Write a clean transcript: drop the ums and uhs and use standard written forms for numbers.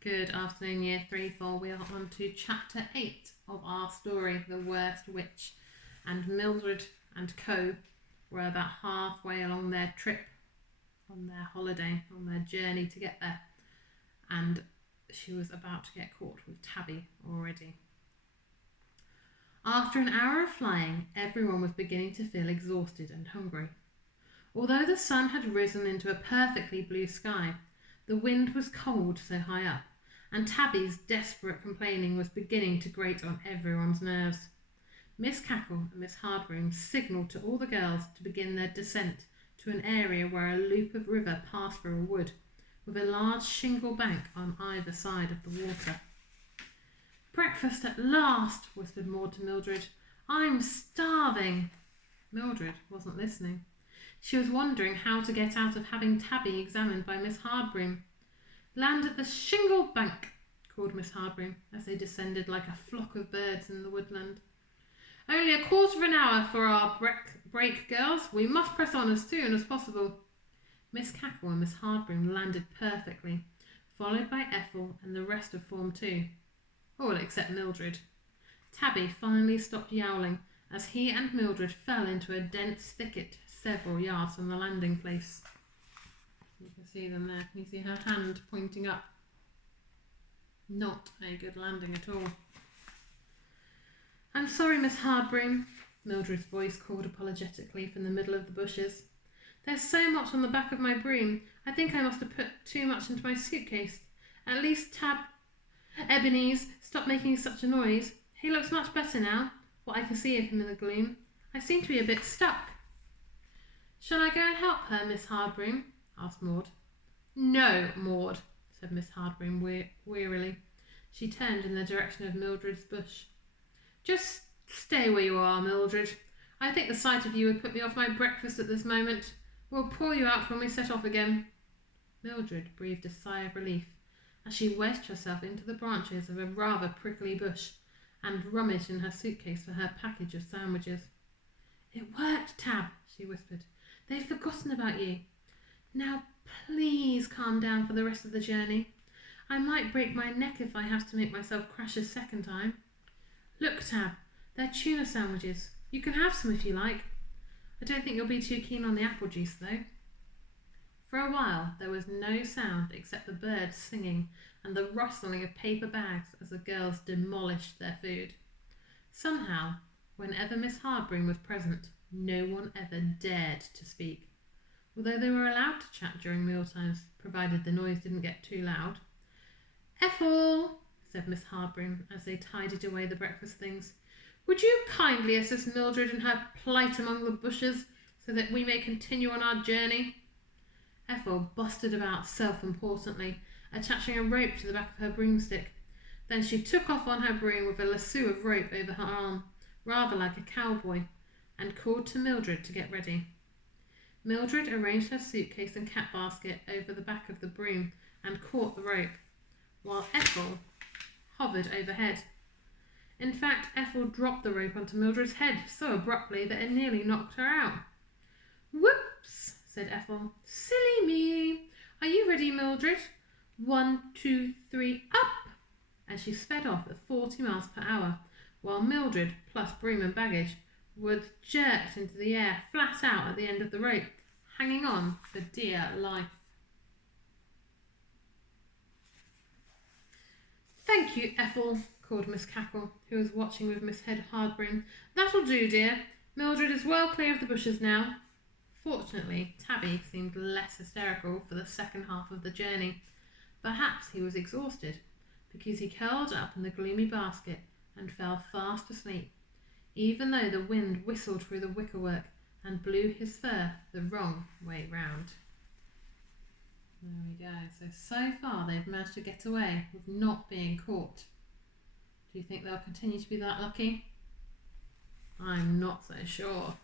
Good afternoon, Year 3-4. We are on to Chapter 8 of our story, The Worst Witch. And Mildred and co were about halfway along their trip, on their holiday, on their journey to get there. And she was about to get caught with Tabby already. After an hour of flying, everyone was beginning to feel exhausted and hungry. Although the sun had risen into a perfectly blue sky, the wind was cold so high up, and Tabby's desperate complaining was beginning to grate on everyone's nerves. Miss Cackle and Miss Hardbroom signalled to all the girls to begin their descent to an area where a loop of river passed through a wood, with a large shingle bank on either side of the water. "Breakfast at last," whispered Maud to Mildred. "I'm starving." Mildred wasn't listening. She was wondering how to get out of having Tabby examined by Miss Hardbroom. "Land at the shingle bank," called Miss Hardbroom, as they descended like a flock of birds in the woodland. "Only a quarter of an hour for our break, girls. We must press on as soon as possible." Miss Cackle and Miss Hardbroom landed perfectly, followed by Ethel and the rest of Form 2. All except Mildred. Tabby finally stopped yowling as he and Mildred fell into a dense thicket several yards from the landing place. You can see them there. Can you see her hand pointing up? Not a good landing at all. "I'm sorry, Miss Hardbroom," Mildred's voice called apologetically from the middle of the bushes. "There's so much on the back of my broom. I think I must have put too much into my suitcase. At least Ebenezer, stop making such a noise. He looks much better now, what I can see of him in the gloom. I seem to be a bit stuck." "Shall I go and help her, Miss Hardbroom?" asked Maud. "No, Maud," said Miss Hardbroom wearily. She turned in the direction of Mildred's bush. "Just stay where you are, Mildred. I think the sight of you would put me off my breakfast at this moment. We'll pour you out when we set off again." Mildred breathed a sigh of relief as she wedged herself into the branches of a rather prickly bush and rummaged in her suitcase for her package of sandwiches. "It worked, Tab," she whispered. "They've forgotten about you. Now please calm down for the rest of the journey. I might break my neck if I have to make myself crash a second time. Look, Tab, they're tuna sandwiches. You can have some if you like. I don't think you'll be too keen on the apple juice, though." For a while there was no sound except the birds singing and the rustling of paper bags as the girls demolished their food. Somehow, whenever Miss Hardbroom was present, no one ever dared to speak, although they were allowed to chat during mealtimes, provided the noise didn't get too loud. "Ethel," said Miss Hardbroom as they tidied away the breakfast things, "would you kindly assist Mildred in her plight among the bushes so that we may continue on our journey?" Ethel busted about self-importantly, attaching a rope to the back of her broomstick. Then she took off on her broom with a lasso of rope over her arm, rather like a cowboy, and called to Mildred to get ready. Mildred arranged her suitcase and cat basket over the back of the broom and caught the rope, while Ethel hovered overhead. In fact, Ethel dropped the rope onto Mildred's head so abruptly that it nearly knocked her out. "Whoops," said Ethel. "Silly me. Are you ready, Mildred? 1, 2, 3, up!" And she sped off at 40 miles per hour, while Mildred, plus broom and baggage, was jerked into the air flat out at the end of the rope, hanging on for dear life. "Thank you, Ethel," called Miss Cackle, who was watching with Miss Hardbroom. "That'll do, dear. Mildred is well clear of the bushes now." Fortunately, Tabby seemed less hysterical for the second half of the journey. Perhaps he was exhausted, because he curled up in the gloomy basket and fell fast asleep, even though the wind whistled through the wickerwork and blew his fur the wrong way round. There we go. So far they've managed to get away with not being caught. Do you think they'll continue to be that lucky? I'm not so sure.